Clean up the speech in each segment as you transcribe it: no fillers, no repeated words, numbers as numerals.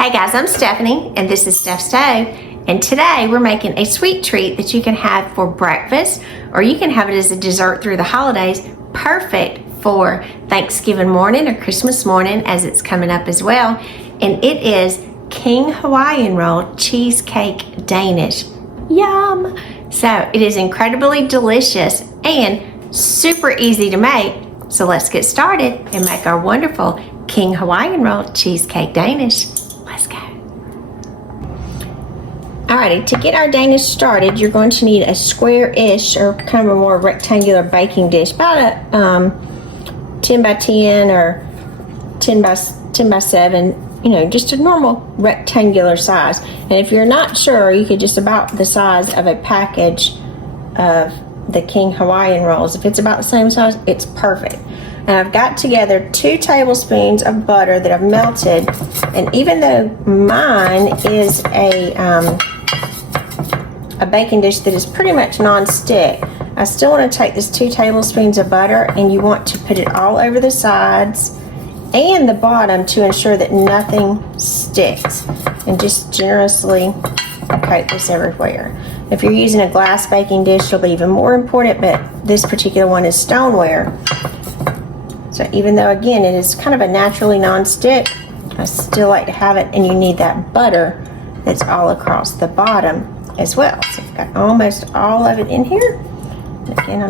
Hey guys, I'm Stephanie and this is Steph's Stove, and today we're making a sweet treat that you can have for breakfast or you can have it as a dessert through the holidays. Perfect for Thanksgiving morning or Christmas morning as it's coming up as well. And it is King Hawaiian Roll Cheesecake Danish. Yum! So it is incredibly delicious and super easy to make. So let's get started and make our wonderful King Hawaiian Roll Cheesecake Danish. Let's go. Alrighty, to get our Danish started, you're going to need a square-ish or kind of a more rectangular baking dish, about a 10 by 10 or 10 by 7, you know, just a normal rectangular size. And if you're not sure, you could just about the size of a package of the King Hawaiian rolls. If it's about the same size, it's perfect. And I've got together 2 tablespoons of butter that I've melted, and even though mine is a baking dish that is pretty much non-stick, I still want to take this 2 tablespoons of butter and you want to put it all over the sides and the bottom to ensure that nothing sticks, and just generously coat this everywhere. If you're using a glass baking dish, it'll be even more important, but this particular one is stoneware. So even though, again, it is kind of a naturally non-stick, I still like to have it, and you need that butter that's all across the bottom as well. So I've got almost all of it in here. And again,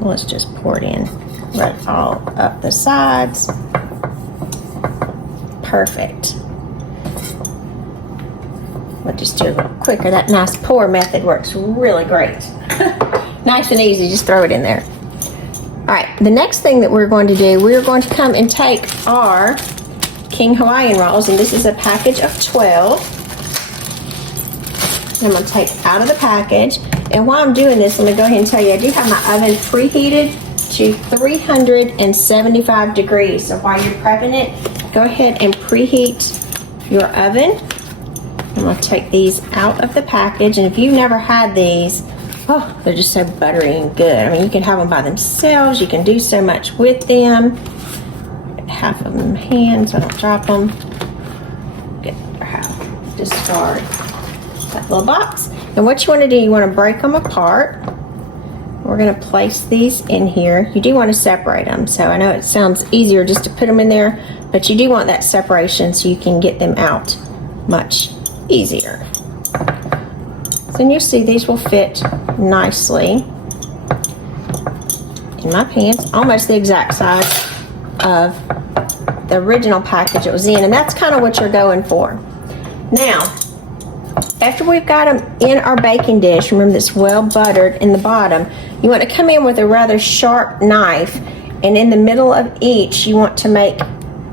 let's just pour it in right all up the sides. Perfect. We'll just do it a little quicker. That nice pour method works really great. Nice and easy, just throw it in there. All right, the next thing that we're going to do, we're going to come and take our King Hawaiian rolls, and this is a package of 12. I'm going to take out of the package, and while I'm doing this, let me go ahead and tell you, I do have my oven preheated to 375 degrees. So while you're prepping it, go ahead and preheat your oven. I'm going to take these out of the package, and if you've never had these, oh, they're just so buttery and good. I mean, you can have them by themselves. You can do so much with them. Half of them in hand so I don't drop them. Get half. Discard that little box. And what you want to do, you want to break them apart. We're going to place these in here. You do want to separate them. So I know it sounds easier just to put them in there, but you do want that separation so you can get them out much easier. And you'll see these will fit nicely in my pans, almost the exact size of the original package it was in, and that's kind of what you're going for. Now, after we've got them in our baking dish, remember this well buttered in the bottom, you want to come in with a rather sharp knife, and in the middle of each you want to make,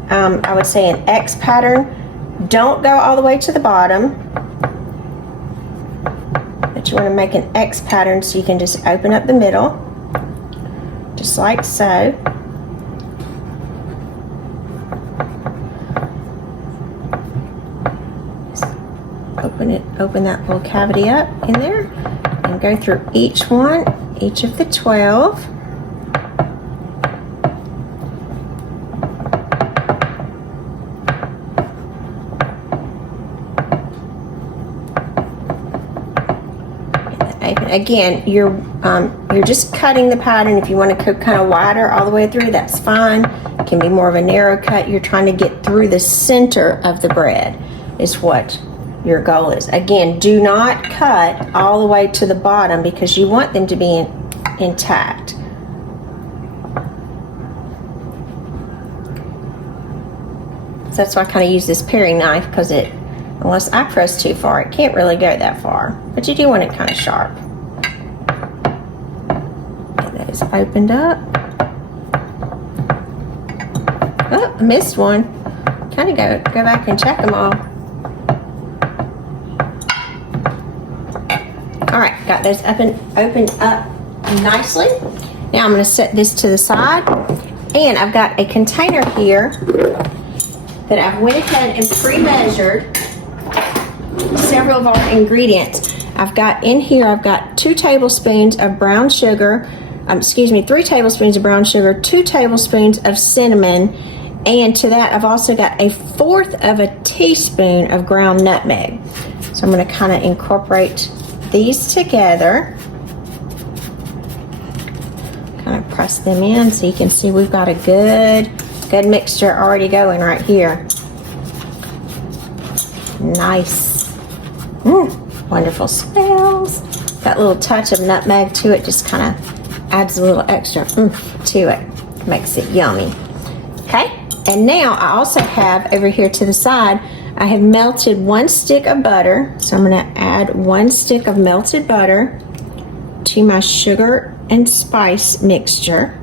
I would say, an X pattern. Don't go all the way to the bottom. You want to make an X pattern so you can just open up the middle, just like so. Just open that little cavity up in there, and go through each of the 12. Again, you're just cutting the pattern. If you want to cook kind of wider all the way through, that's fine. It can be more of a narrow cut. You're trying to get through the center of the bread is what your goal is. Again, do not cut all the way to the bottom because you want them to be intact. So that's why I kind of use this paring knife, because unless I press too far, it can't really go that far. But you do want it kind of sharp. Get those opened up. Oh, I missed one. Kind of go back and check them all. All right, got those opened up nicely. Now I'm going to set this to the side, and I've got a container here that I've went ahead and pre-measured several of our ingredients. I've got 2 tablespoons of brown sugar, 3 tablespoons of brown sugar, 2 tablespoons of cinnamon, And to that, I've also got a 1/4 of a teaspoon of ground nutmeg. So I'm going to kind of incorporate these together. Kind of press them in so you can see we've got a good mixture already going right here. Nice. Wonderful smells. That little touch of nutmeg to it just kind of adds a little extra oomph to it. Makes it yummy. Okay, and now I also have over here to the side, I have melted 1 stick of butter. So I'm going to add 1 stick of melted butter to my sugar and spice mixture.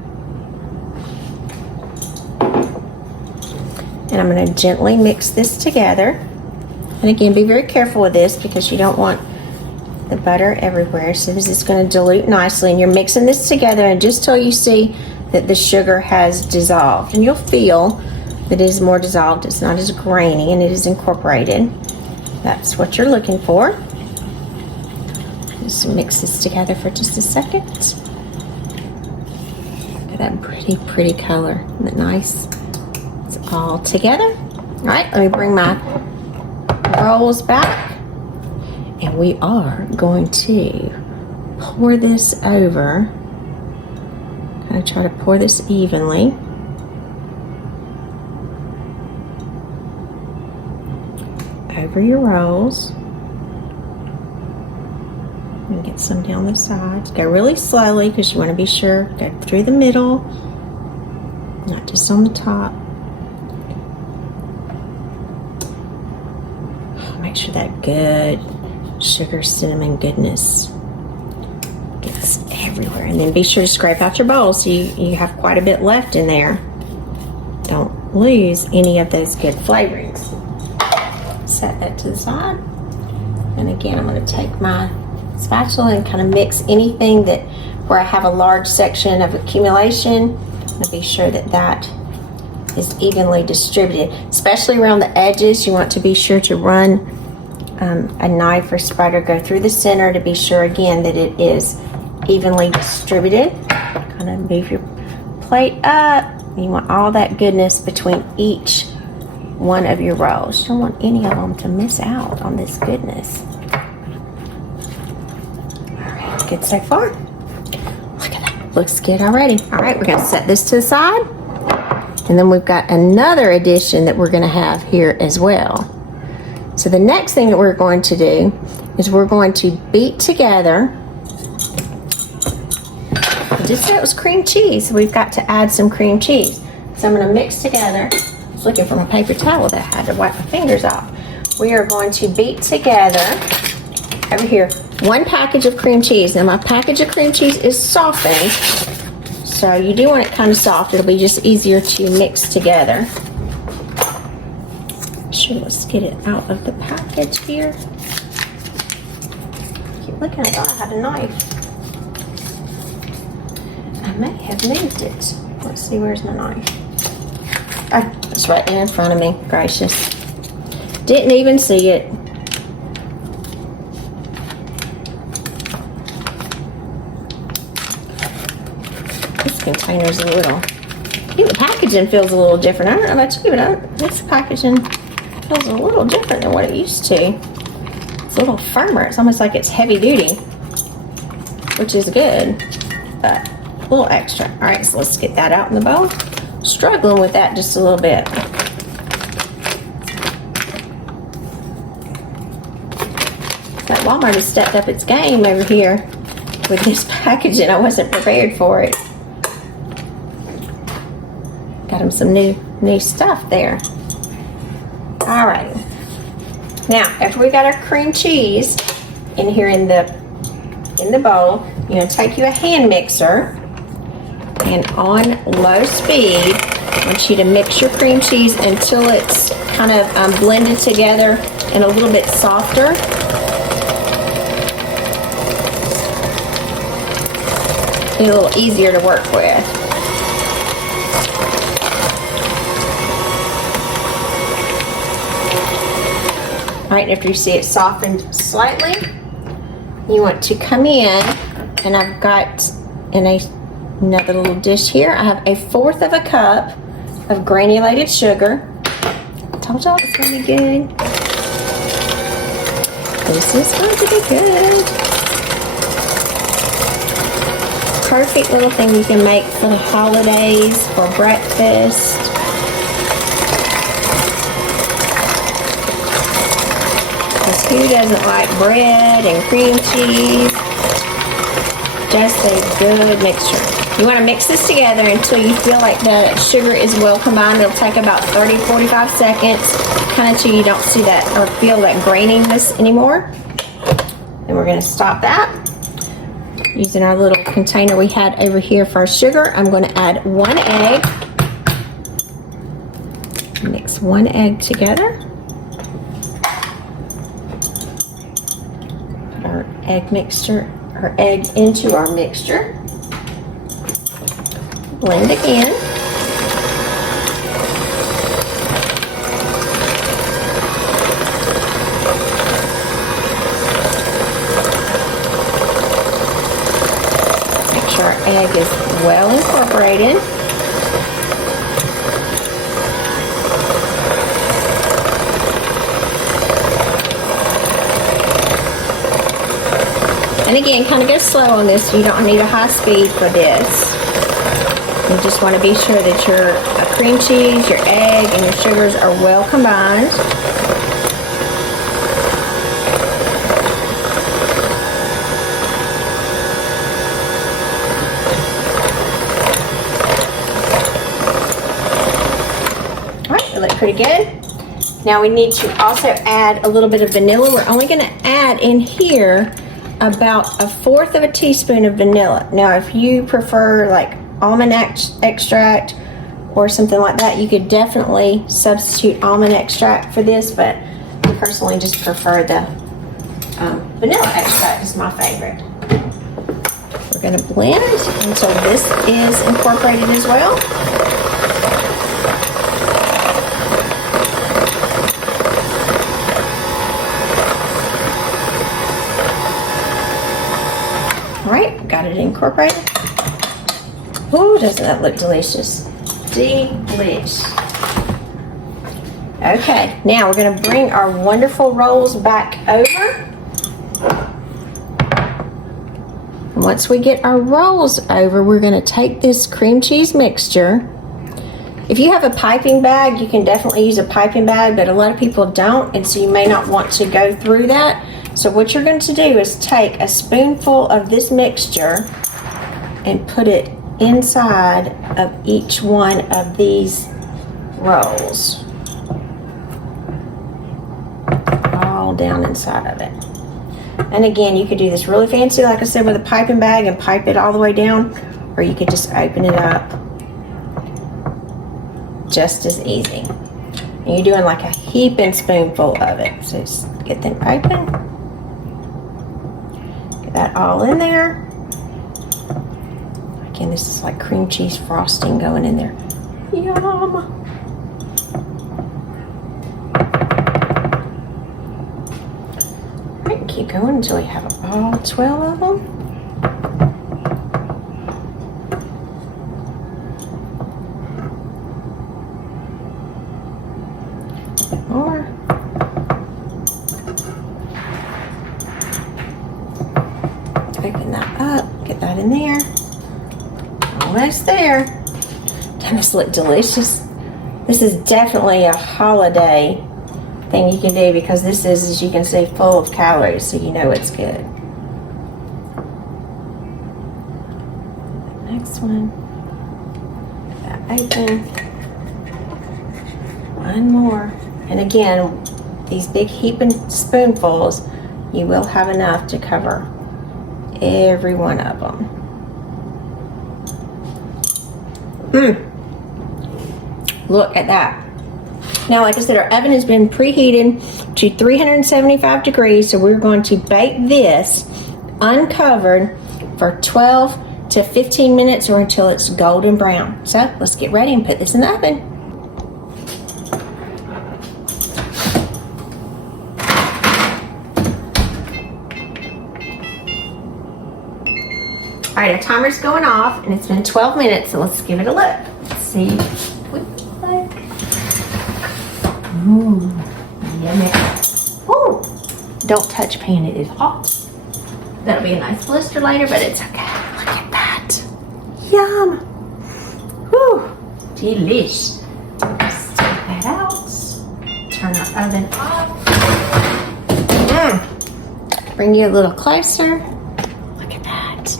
And I'm going to gently mix this together. And again, be very careful with this because you don't want the butter everywhere. So this is going to dilute nicely, and you're mixing this together and just till you see that the sugar has dissolved. And you'll feel that it is more dissolved. It's not as grainy and it is incorporated. That's what you're looking for. Just mix this together for just a second. Look at that pretty color. Isn't it nice? It's all together. All right, let me bring my rolls back. And we are going to pour this over. Kind of try to pour this evenly. Over your rolls. And get some down the sides. Go really slowly because you want to be sure. Go through the middle, not just on the top. Make sure that good sugar cinnamon goodness gets everywhere. And then be sure to scrape out your bowl so you have quite a bit left in there. Don't lose any of those good flavorings. Set that to the side. And again, I'm going to take my spatula and kind of mix anything that where I have a large section of accumulation, and be sure that that is evenly distributed, especially around the edges. You want to be sure to run a knife or spreader, go through the center to be sure again that it is evenly distributed. Kind of move your plate up. You want all that goodness between each one of your rolls. You don't want any of them to miss out on this goodness. Alright, good so far. Look at that. Looks good already. Alright, we're going to set this to the side. And then we've got another addition that we're going to have here as well. So the next thing that we're going to do is we're going to beat together. I just said it was cream cheese, so we've got to add some cream cheese. So I'm going to mix together. I was looking for my paper towel that I had to wipe my fingers off. We are going to beat together over here 1 package of cream cheese. Now my package of cream cheese is softened, so you do want it kind of soft. It'll be just easier to mix together. Sure, let's get it out of the package here. Keep looking, I thought I had a knife. I may have moved it. Let's see, where's my knife? Ah, it's right there in front of me. Gracious. Didn't even see it. This container's a little, the packaging feels a little different. I don't know about you, but this packaging feels a little different than what it used to. It's a little firmer. It's almost like it's heavy duty, which is good, but a little extra. All right, so let's get that out in the bowl. Struggling with that just a little bit. That Walmart has stepped up its game over here with this packaging. I wasn't prepared for it. Got them some new stuff there. All right. Now, after we got our cream cheese in here in the bowl, you're going to take you a hand mixer, and on low speed, I want you to mix your cream cheese until it's kind of blended together and a little bit softer. Be a little easier to work with. All right, after you see it softened slightly, you want to come in, and I've got in another little dish here, I have a 1/4 of a cup of granulated sugar. I told y'all it's gonna be good. This is going to be good. Perfect little thing you can make for the holidays, for breakfast. Because who doesn't like bread and cream cheese? Just a good mixture. You want to mix this together until you feel like the sugar is well combined. It'll take about 30-45 seconds, kind of until you don't see that or feel that graininess anymore. And we're going to stop that. Using our little container we had over here for our sugar, I'm going to add 1 egg. Mix 1 egg together. Put our egg into our mixture. Blend again. Make sure our egg is well incorporated. And again, kind of go slow on this. You don't need a high speed for this. You just want to be sure that your cream cheese, your egg, and your sugars are well combined. All right, they look pretty good. Now we need to also add a little bit of vanilla. We're only going to add in here about 1/4 of a teaspoon of vanilla. Now, if you prefer like almond extract or something like that, you could definitely substitute almond extract for this, but I personally just prefer the vanilla extract is my favorite. We're going to blend until this is incorporated as well. All right, got it incorporated. Oh, doesn't that look delicious? Delish. Okay, now we're going to bring our wonderful rolls back over. And once we get our rolls over, we're going to take this cream cheese mixture. If you have a piping bag, you can definitely use a piping bag, but a lot of people don't, and so you may not want to go through that. So what you're going to do is take a spoonful of this mixture and put it inside of each one of these rolls. All down inside of it. And again, you could do this really fancy, like I said, with a piping bag and pipe it all the way down, or you could just open it up. Just as easy. And you're doing like a heaping spoonful of it. So just get them open. Get that all in there. Again, this is like cream cheese frosting going in there. Yum! Alright, keep going until we have all 12 of them. More. Open that up, get that in there. Almost there. Damn, this looks delicious. This is definitely a holiday thing you can do because this is, as you can see, full of calories, so you know it's good. Next one. Get that open. One more. And again, these big heaping spoonfuls, you will have enough to cover every one of them. Look at that. Now, like I said, our oven has been preheated to 375 degrees, so we're going to bake this uncovered for 12 to 15 minutes or until it's golden brown. So let's get ready and put this in the oven. All right, our timer's going off and it's been 12 minutes, so let's give it a look. Let's see. Ooh, yummy. Ooh, don't touch pan, it is hot. That'll be a nice blister later, but it's okay. Look at that. Yum. Whew, delish. Let's take that out. Turn our oven off. Bring you a little closer. Look at that.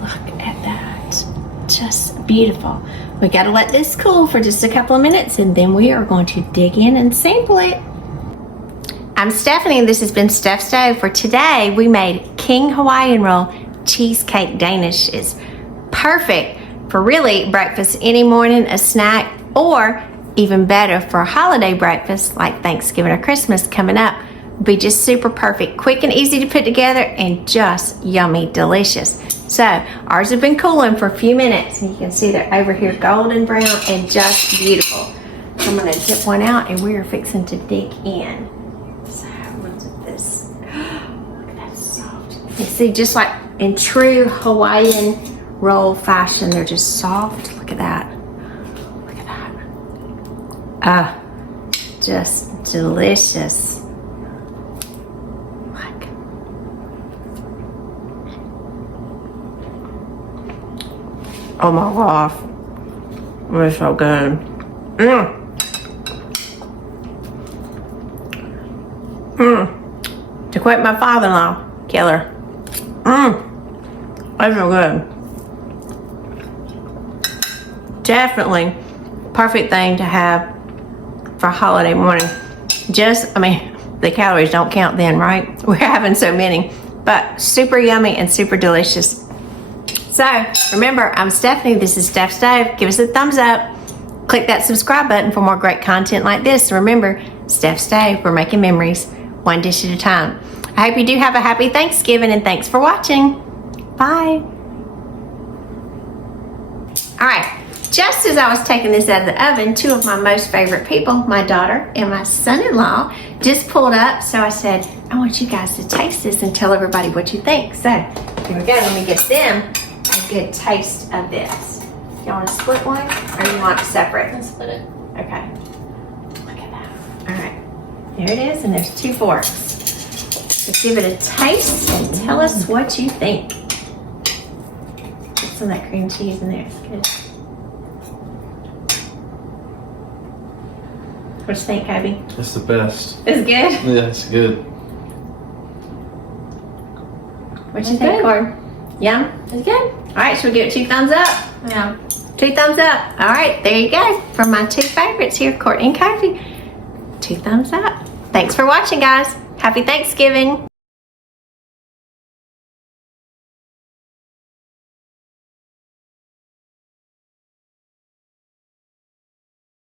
Look at that. Just beautiful. We gotta let this cool for just a couple of minutes and then we are going to dig in and sample it. I'm Stephanie and this has been Steph's Stove. For today, we made King Hawaiian Roll Cheesecake Danish. It's perfect for really breakfast any morning, a snack, or even better for a holiday breakfast like Thanksgiving or Christmas coming up. Be just super perfect, quick and easy to put together, and just yummy delicious. So ours have been cooling for a few minutes and you can see they're over here golden brown and just beautiful. So I'm going to dip one out and we are fixing to dig in. So look at this. Look at that soft. You see, just like in true Hawaiian roll fashion, they're just soft. Look at that. Look at that. Just delicious. Oh my gosh, it's so good. To quote my father-in-law, killer. That's so good. Definitely perfect thing to have for holiday morning. The calories don't count then, right? We're having so many, but super yummy and super delicious. So, remember, I'm Stephanie. This is Steph's Stove. Give us a thumbs up. Click that subscribe button for more great content like this. Remember, Steph's Stove, we're making memories, one dish at a time. I hope you do have a happy Thanksgiving, and thanks for watching. Bye. All right, just as I was taking this out of the oven, two of my most favorite people, my daughter and my son-in-law, just pulled up. So I said, I want you guys to taste this and tell everybody what you think. So, here we go. Let me get them a good taste of this. You want to split one or you want to separate? Let's split it. Okay. Look at that. All right. Here it is, and there's 2 forks. So give it a taste and tell us what you think. Put some of that cream cheese in there. It's good. What do you think, Kobe? It's the best. It's good? Yeah, it's good. What you think, Cord? Yum? It's good? All right, should we give it 2 thumbs up? Yeah. 2 thumbs up. All right, there you go. From my 2 favorites here, Courtney and Kobe. 2 thumbs up. Thanks for watching, guys. Happy Thanksgiving.